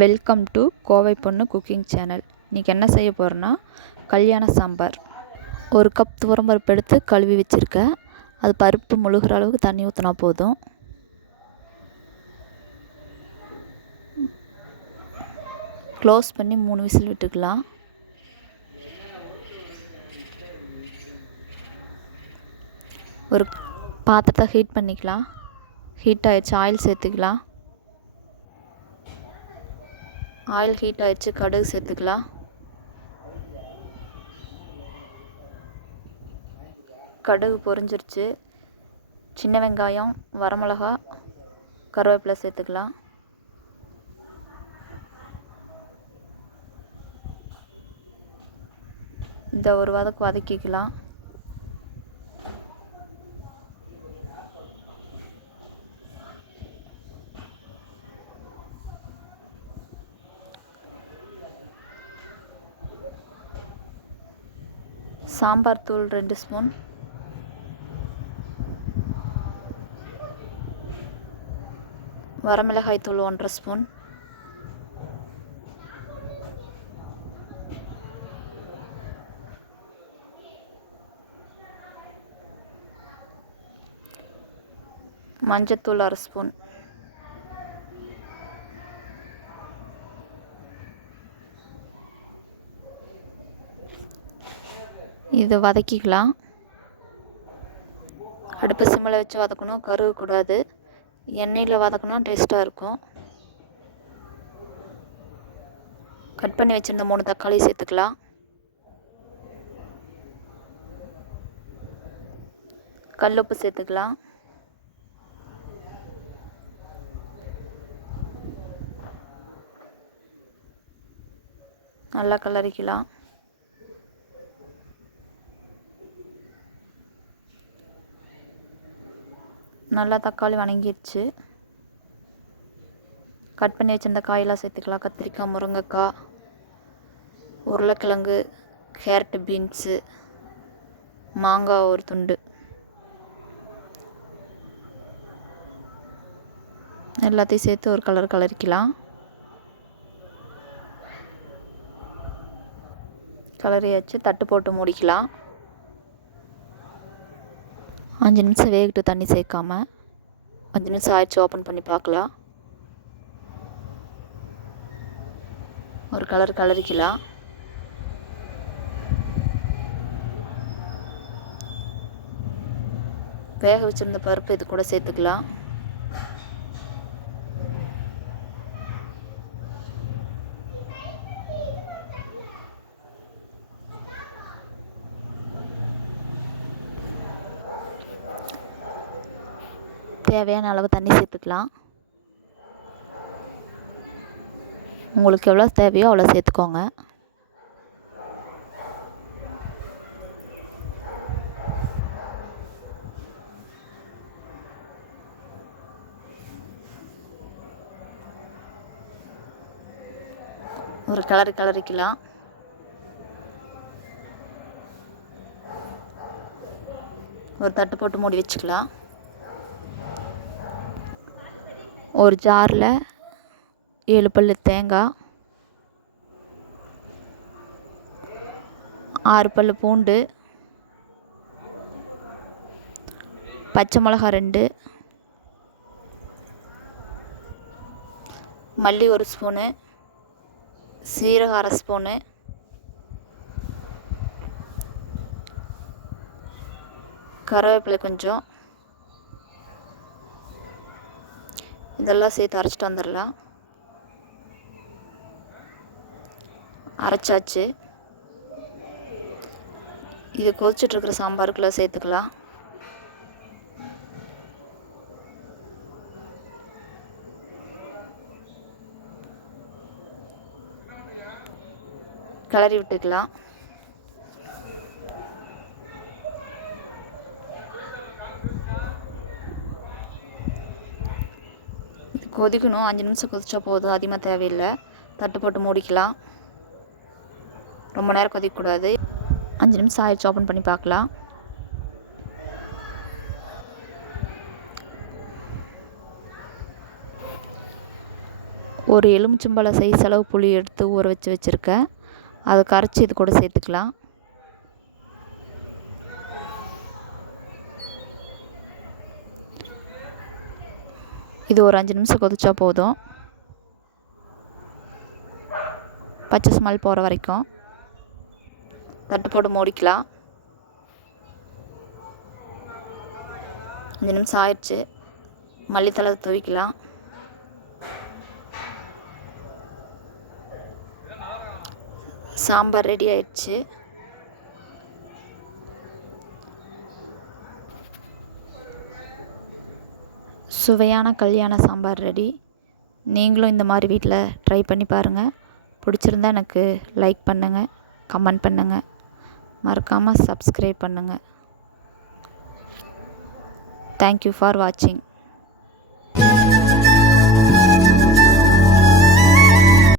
Welcome to Kovai பொண்ணு cooking channel. இன்றைக்கி என்ன செய்ய போகிறேன்னா கல்யாண சாம்பார். ஒரு கப் துவரம்பருப்பு எடுத்து கழுவி வச்சுருக்கேன். அது பருப்பு முழுகிற அளவுக்கு தண்ணி ஊற்றினா போதும். க்ளோஸ் பண்ணி 3 விசில் விட்டுக்கலாம். ஒரு பாத்திரத்தை ஹீட் பண்ணிக்கலாம். ஹீட் ஆகிடுச்சு, ஆயில் சேர்த்துக்கலாம். ஆயில் ஹீட் ஆகிடுச்சு, கடுகு சேர்த்துக்கலாம். கடுகு பொரிஞ்சிருச்சு. சின்ன வெங்காயம், வரமிளகா, கருவேப்பிலை சேர்த்துக்கலாம். இந்த ஒரு வதக்கிக்கலாம். சாம்பார் தூள் 2 ஸ்பூன், வரமிளகாய் தூள் 1.5 ஸ்பூன், மஞ்சத்தூள் 1/2 ஸ்பூன், இதை வதக்கிக்கலாம். அடுப்பு சிம்மில் வச்சு வதக்கணும், கருகக்கூடாது. எண்ணெயில் வதக்கணும், டேஸ்ட்டாக இருக்கும். கட் பண்ணி வச்சுருந்த 3 தக்காளி சேர்த்துக்கலாம். கல்லுப்பு சேர்த்துக்கலாம். நல்லா கிளறிக்கலாம். நல்லா தக்காளி வணங்கிடுச்சு. கட் பண்ணி வச்சிருந்த காயெல்லாம் சேர்த்துக்கலாம். கத்திரிக்காய், முருங்கைக்காய், உருளைக்கிழங்கு, கேரட்டு, பீன்ஸு, மாங்காய் ஒரு துண்டு, எல்லாத்தையும் சேர்த்து ஒரு கிளறிக்கலாம். கிளறியாச்சு, தட்டு போட்டு மூடிக்கலாம். 5 நிமிஷம் வேகட்டு, தண்ணி சேர்க்காம. 5 நிமிஷம் ஆயிடுச்சு, ஓப்பன் பண்ணி பார்க்கலாம். ஒரு கிளறிக்கலாம். வேக வச்சிருந்த பருப்பு இது கூட சேர்த்துக்கலாம். தேவையான அளவு தண்ணி சேர்த்துக்கலாம். உங்களுக்கு எவ்வளோ தேவையோ அவ்வளோ சேர்த்துக்கோங்க. ஒரு கிளறிக்கலாம். ஒரு தட்டு போட்டு மூடி வச்சுக்கலாம். ஒரு ஜாரில் 7 பல் தேங்காய், 6 பல் பூண்டு, பச்சை மிளகா 2, மல்லி 1 ஸ்பூனு, சீரகம் 1/2 ஸ்பூனு, கருவேப்பிலை கொஞ்சம், இதெல்லாம் சேர்த்து அரைச்சிட்டு வந்துடலாம். அரைச்சாச்சு. இது கொதிச்சிட்ருக்கிற சாம்பாருக்குள்ளே சேர்த்துக்கலாம். கிளறி விட்டுக்கலாம். கொதிக்கணும். 5 நிமிஷம் கொதிச்சா போதும், அதிகமாக தேவையில்லை. தட்டு போட்டு மூடிக்கலாம். ரொம்ப நேரம் கொதிக்கக்கூடாது. 5 நிமிஷம் ஆயிடுச்சு, ஓப்பன் பண்ணி பார்க்கலாம். ஒரு எலுமிச்சம்பழ சைஸ் அளவு புளி எடுத்து ஊற வச்சுருக்கேன். அதை கரைச்சி இது கூட சேர்த்துக்கலாம். இது ஒரு 5 நிமிஷம் கொதிச்சா போதும். பச்சை ஸ்மெல் போகிற வரைக்கும் தட்டு போட்டு மூடிக்கலாம். 5 நிமிஷம் ஆயிடுச்சு. மல்லித்தழை தூவிக்கலாம். சாம்பார் ரெடி ஆயிடுச்சு. சுவையான கல்யாண சாம்பார் ரெடி. நீங்களும் இந்த மாதிரி வீட்டில் ட்ரை பண்ணி பாருங்கள். பிடிச்சிருந்தா எனக்கு லைக் பண்ணுங்கள், கமெண்ட் பண்ணுங்கள், மறக்காமல் சப்ஸ்கிரைப் பண்ணுங்கள். தேங்க்யூ ஃபார் வாட்சிங்.